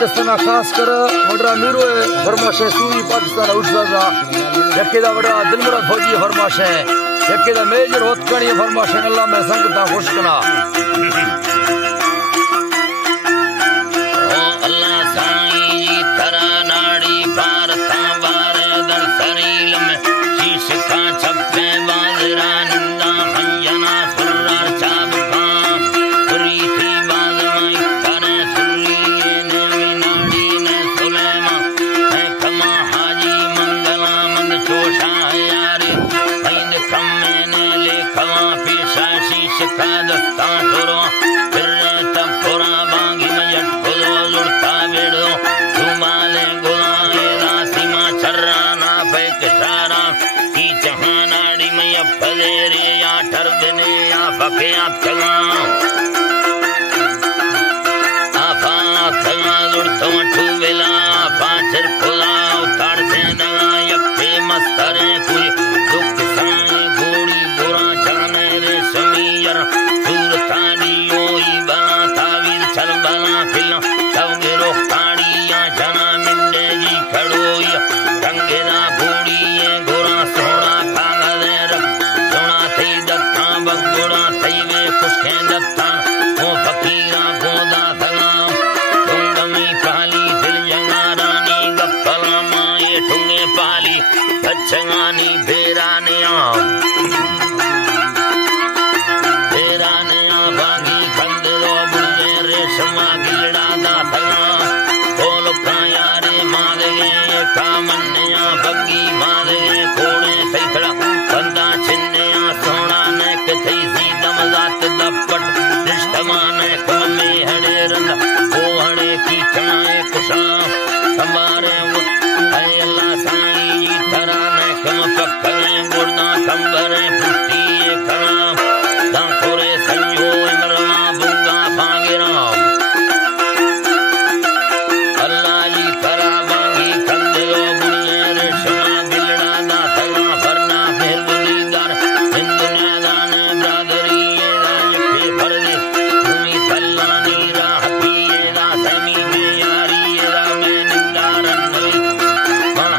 दस्तना खास कर वडरा मीरो फरमाश सूरी पाकिस्तान उठदा यकेदा वडरा दिलमरा फौजी फरमाश यकेदा मेजर होतकणी फरमाश अल्लाह में संगता खुश कना ओ अल्लाह साईं तरा नाड़ी पार था बार दर सरील में शीश का छप्पे बाजरा निंदा भंजना सुरार चाब का पूरी थी बाज में करे सुली ने नाड़ी ने सुलेमा है कमा हाजी मंगला मंद चोशा यारी ऐन कम ने ले खवा पीसा शीश का दस्ता तुरो फिर तब पुरा बांगी में यटको लुड़ता बेड़ो सुमाले गुलाए रासीमा चर्राना फेक सारा की जहानाड़ी में फदेरे या ठरगने या फके आप चला आपा खला लुड़तो ठुवेला पाचर खुला उतार से नगा यक्के मस्तरे कुछ दुख साए घोड़ी बुरा जाने रे समीयर सूरतानी योई बना तावीर चल बना खिला सब गिरो ताड़िया जना मिंडे जी खड़ोया टंगेरा घोड़ी ये घोड़ा सोना कागले रख सोना थई दत्ता बगुड़ा थई वे खुशके दत्ता वो फकीरा गोदा सलाम तुंगमी पाली दिल जंगारानी गप्पला माए ठुंगे पाली अच्छानी बेराने बागी कंदरो बुले रेशमा गिलड़ा दाखला बोल काया रे मादगे कामन्या बग्गी मादगे कोड़े सैथड़ा बंदा छिन्या सोना ने कथई सी दमजात दपट रिश्तमा ने कमे हड़े रंग ओ हड़े की चनाए कुशा हमारे है अल्लाह साईं तरा ने कम पक्करे गुड़ना कंबरे पुष्टि करा दांतोरे संयो इमरवा बुंगा फांगिरा अल्लाह जी तरा बांगी कंदरो बुनिया रेशमा गिलड़ा दातला फरना फिरली दर हिंदुनिया दाने ब्रादरी ये फरदे भूमि तल्ला नीरा हकी रा समी में यारी रा में निंगारन नवी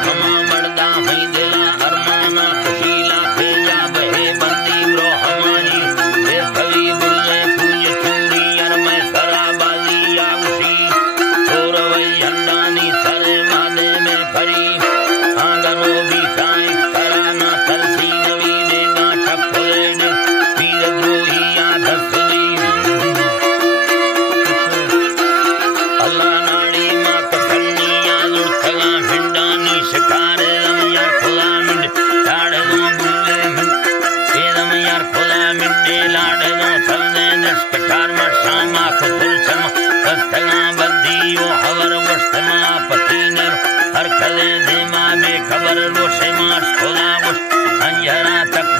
हमा मर्दा है दिला अरमाना खुशीला के या बहे बंदी ब्रो हमारी फिर कवि बुल्ले पूज चूरी अर मैं सराबाजी या उसी सोरवई हंडानी सरे मादे में फरी आंगनो भी टाइम कराना तलसी नवी देगा ठप्पले दे पीर द्रोही या धसली अल्लाह नाड़ी माँ कसन्नी या लुड़खला भिंडानी शिकारे रमिया खुला मिंड लाड़े दो बुल्ले मिंड ये रमिया खुला मिंडे लाड़े दो सलने नष्कटार मशामा खुसुर समा कस्तला बद्दियो हवर वस्तमा पतीनर हर खले देमा में खबर रोशे माश खुला वस्त अंजरा तक